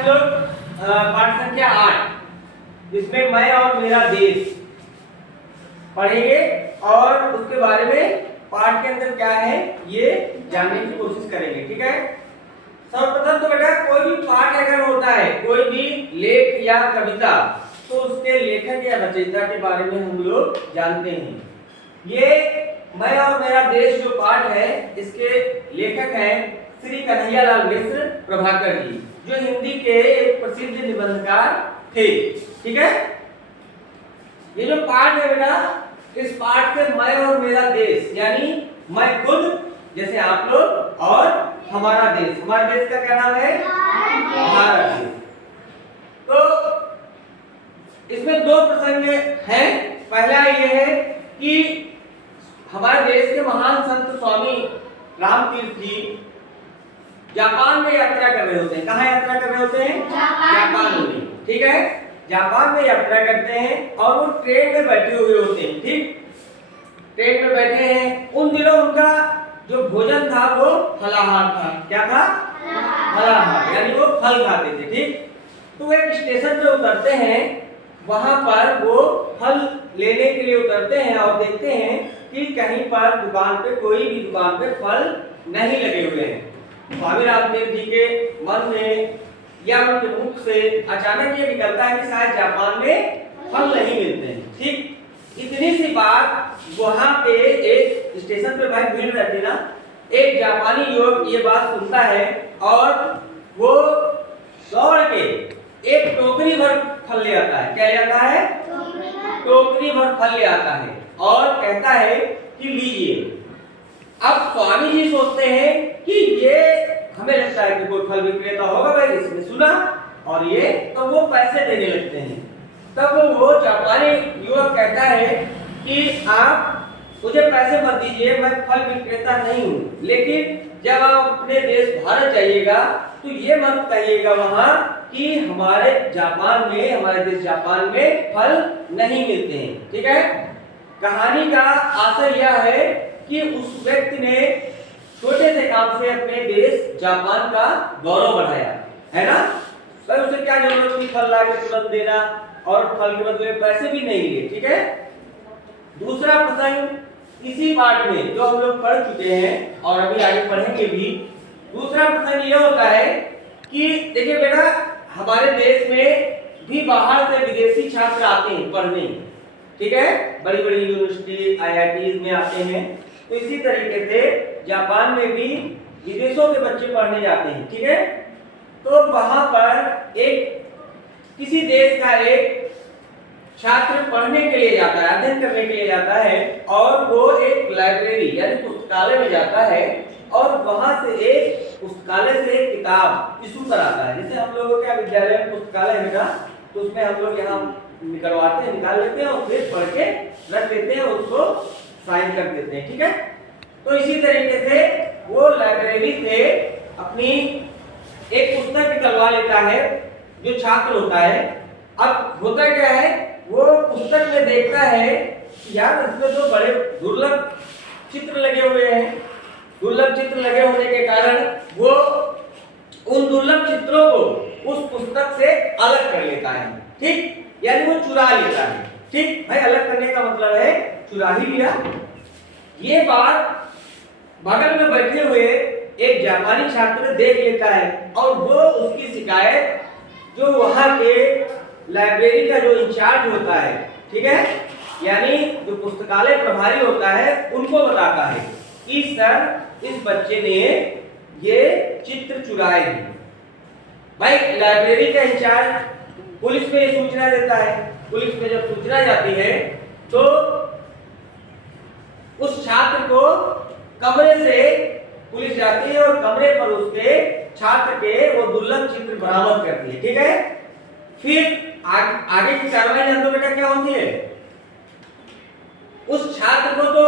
हम लोग पाठ संख्या 8 जिसमें मैं और मेरा देश पढ़ेंगे और उसके बारे में पाठ के अंदर क्या है ये जानने की कोशिश करेंगे। ठीक है, सर्वप्रथम तो बेटा कोई भी पाठ अगर होता है, कोई भी लेख या कविता, तो उसके लेखक या रचयिता के बारे में हम लोग जानते हैं। ये मैं और मेरा देश जो पाठ है इसके लेखक हैं श्री कन्हैयालाल मिश्र प्रभाकर जी, जो हिंदी के एक प्रसिद्ध निबंधकार थे। ठीक है, ये जो पाठ है बेटा, इस पाठ से मैं और मेरा देश यानी मैं खुद जैसे आप लोग और हमारा देश, हमारे देश का क्या नाम है? भारत। तो इसमें दो प्रसंग हैं। पहला ये है कि हमारे देश के महान संत स्वामी रामतीर्थ जी जापान में यात्रा कर रहे होते हैं। कहाँ यात्रा कर रहे होते हैं? जापान में। ठीक है, जापान में यात्रा करते हैं और वो ट्रेन में बैठे हुए होते हैं। ठीक, ट्रेन में बैठे हैं। उन दिनों उनका जो भोजन था वो फलाहार था। क्या था? फलाहार, यानी वो फल खाते थे। ठीक, तो वो एक स्टेशन पे उतरते हैं, वहां पर वो फल लेने के लिए उतरते हैं और देखते हैं कि कहीं पर दुकान पे, कोई भी दुकान पे फल नहीं लगे हुए हैं। स्वामी रामदेव जी के मन में या उनके मुख से अचानक ये निकलता है कि शायद जापान में फल नहीं मिलते हैं। ठीक, इतनी सी बात वहां पे एक स्टेशन पे भाई भीड़ रहती ना, एक जापानी युवक ये बात सुनता है और वो दौड़ के एक टोकरी भर फल ले आता है। क्या ले आता है? टोकरी भर फल ले आता है और कहता है कि लीजिए। अब स्वामी जी सोचते हैं कि ये, हमें लगता है कि कोई फल विक्रेता होगा भाई, इसने सुना और ये, तो वो पैसे देने लगते हैं। तब वो जापानी युवक कहता है कि आप मुझे पैसे मत दीजिए, मैं फल विक्रेता नहीं हूँ, लेकिन जब आप अपने देश भारत जाइएगा तो ये मत कहिएगा वहां कि हमारे जापान में, हमारे देश जापान में फल नहीं मिलते हैं। ठीक है, कहानी का आशय यह है कि उस व्यक्ति ने छोटे से काम से अपने देश जापान का गौरव बढ़ाया, है ना। पर उसे क्या जरूरत थी फल लाके तुरंत देना, और फल के बदले पैसे भी नहीं लिए। ठीक है, दूसरा प्रसंग इसी पाठ में जो हम लोग पढ़ चुके हैं और अभी आगे पढ़ेंगे भी। दूसरा प्रसंग यह होता है कि देखिए बेटा, हमारे देश में भी बाहर से विदेशी छात्र आते हैं पढ़ने। ठीक है, बड़ी बड़ी यूनिवर्सिटी IITs में आते हैं। तो इसी तरीके से जापान में भी विदेशों के बच्चे पढ़ने जाते हैं। ठीक है, तो वहां पर एक किसी देश का एक छात्र पढ़ने के लिए जाता है, अध्ययन करने के लिए जाता है, और वो एक लाइब्रेरी यानी पुस्तकालय में जाता है और वहां से एक पुस्तकालय से एक किताब इशू कराता है। जैसे हम लोगों के विद्यालय में पुस्तकालय है ना, तो उसमें हम लोग यहाँ निकलवाते हैं, निकाल लेते हैं और फिर पढ़ के रख देते हैं, उसको साइन कर देते हैं। ठीक है, तो इसी तरीके से वो लाइब्रेरी से अपनी एक पुस्तक निकलवा लेता है जो छात्र होता है। अब होता क्या है, वो पुस्तक में देखता है कि यार इसमें तो बड़े दुर्लभ चित्र लगे हुए हैं। दुर्लभ चित्र लगे होने के कारण वो उन दुर्लभ चित्रों को उस पुस्तक से अलग कर लेता है। ठीक, यानी वो चुरा लेता है। ठीक भाई, अलग करने का मतलब है चुरा ही लिया। ये बात बगल में बैठे हुए एक जापानी छात्र देख लेता है और वो उसकी शिकायत जो वहां के लाइब्रेरी का जो इंचार्ज होता है, ठीक है, यानी जो पुस्तकालय प्रभारी होता है, उनको बताता है कि सर इस बच्चे ने ये चित्र चुराए हैं। भाई लाइब्रेरी का इंचार्ज पुलिस में सूचना देता है। पुलिस में जब सूचना जाती है तो उस छात्र को कमरे से पुलिस जाती है और कमरे पर उसके छात्र के वो दुर्लभ चित्र बरामद करती है। ठीक है, फिर आगे की कार्रवाई जानते हो बेटा क्या होती है? उस छात्र को तो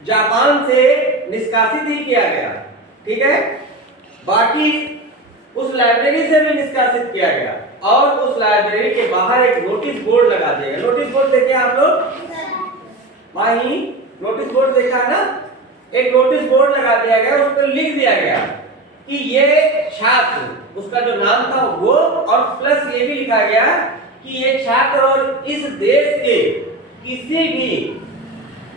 जापान से निष्कासित ही किया गया। ठीक है, बाकी उस लाइब्रेरी से भी निष्कासित किया गया और उस लाइब्रेरी के बाहर एक नोटिस बोर्ड लगा दिया गया। नोटिस बोर्ड देखे आप लोग? वही नोटिस बोर्ड देखा है ना, एक नोटिस बोर्ड लगा दिया गया, उस पर लिख दिया गया कि ये छात्र, उसका जो नाम था वो, और प्लस ये भी लिखा गया कि ये छात्र और इस देश के किसी भी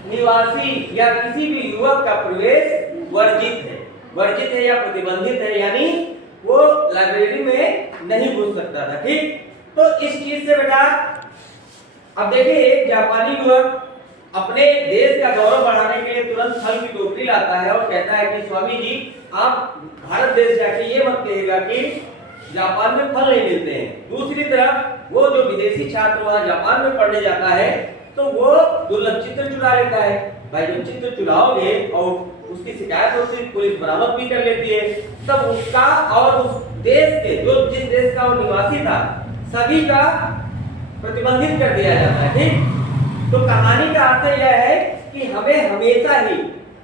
निवासी या किसी भी युवक का प्रवेश वर्जित है या प्रतिबंधित है, यानी वो लाइब्रेरी में नहीं घुस सकता था। ठीक, तो इस चीज से बेटा अब देखिए, एक जापानी युवक अपने देश का गौरव बढ़ाने के लिए तुरंत फल की टोकरी लाता है और कहता है कि स्वामी जी, आप भारत देश जाके ये मत कहिएगा कि जापान में फल नहीं मिलते हैं। दूसरी तरफ वो जो विदेशी छात्र वहां जापान में पढ़ने जाता है तो वो दुर्लभ चित्र चुरा लेता है। भाई जब चित्र चुराओगे और उसकी शिकायत होती है, पुलिस बरामद भी कर लेती है, तब उसका और उस देश के जो जिस देश का वो निवासी था सभी का प्रतिबंधित कर दिया जाता है। ठीक, तो कहानी का अर्थ यह है कि हमें हमेशा ही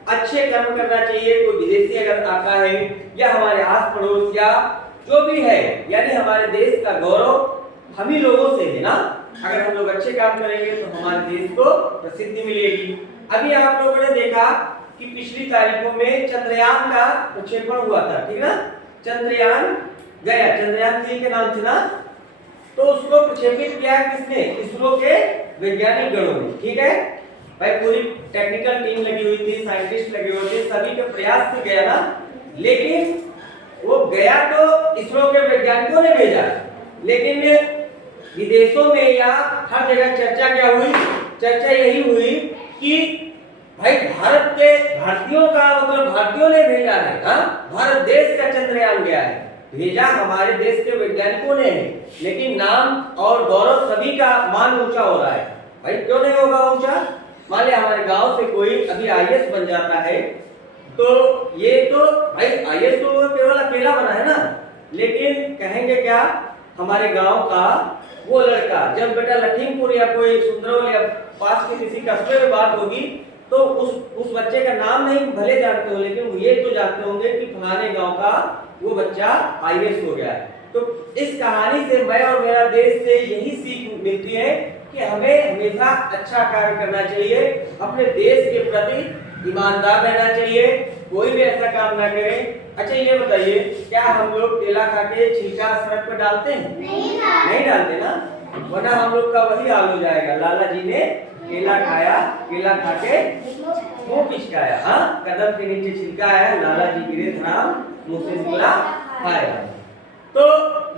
अच्छे कर्म करना चाहिए। कोई विदेशी अगर आता है या हमारे आस पड़ोस या जो भी है, यानी हमारे देश का गौरव हम ही लोगों से है ना। अगर हम लोग अच्छे काम करेंगे तो हमारे देश को प्रसिद्धि मिलेगी। अभी आप लोगों ने देखा कि पिछली तारीखों में चंद्रयान का प्रक्षेपण हुआ था, ठीक ना। चंद्रयान गया, चंद्रयान 3 के नाम से ना, तो उसको प्रक्षेपित किया किसने? इसरो के वैज्ञानिक गणों ने। ठीक है भाई, पूरी टेक्निकल टीम लगी हुई थी, साइंटिस्ट लगे हुए थे, सभी के प्रयास से गया ना। लेकिन वो गया तो इसरो के वैज्ञानिकों ने भेजा, लेकिन विदेशों में या हर जगह चर्चा क्या हुई? चर्चा यही हुई कि भाई भारत के भारतीयों का मतलब भारतीयों ने भेजा है। भारत देश का चंद्रयान गया है, भेजा हमारे देश के वैज्ञानिकों ने है, लेकिन नाम और गौरव सभी का मान ऊंचा हो रहा है। भाई क्यों नहीं होगा ऊंचा? मान लिया हमारे गांव से कोई अभी आईएएस बन जाता है, तो ये तो भाई आईएएस तो केवल अकेला बना है ना, लेकिन कहेंगे क्या हमारे गांव का वो लड़का, जब बेटा लखीमपुर या कोई सुंदरौली या पास के किसी कस्बे में बात होगी तो उस बच्चे का नाम नहीं भले जानते हो, लेकिन ये तो जानते होंगे कि फलाने गांव का वो बच्चा आईएएस हो गया है। तो इस कहानी से मैं और मेरा देश से यही सीख मिलती है कि हमें हमेशा अच्छा कार्य करना चाहिए, अपने देश के प्रति ईमानदार रहना चाहिए, कोई भी ऐसा काम ना करे। अच्छा ये बताइए, क्या हम लोग केला खा के छिलका सड़क पर डालते हैं? नहीं डालते ना, वरना हम लोग का वही हाल हो जाएगा। लाला जी ने केला खाया, केला खा के मुंह पिचकाया, कदम के नीचे छिलका आया, लाला जी गिरे धराम, मुंह से निकला खाया। तो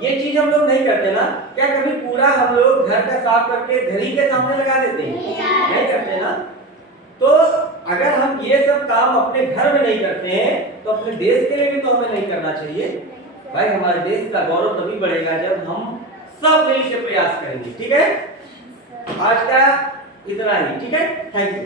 ये चीज हम लोग नहीं करते ना। क्या कभी पूरा हम लोग घर का साफ करके घड़ी के सामने लगा देते हैं? नहीं करते ना। तो अगर हम ये सब काम अपने घर में नहीं करते हैं तो अपने देश के लिए भी तो हमें नहीं करना चाहिए। भाई हमारे देश का गौरव तभी बढ़ेगा जब हम सब मिलकर प्रयास करेंगे। ठीक है, आज का इतना ही। ठीक है, थैंक यू।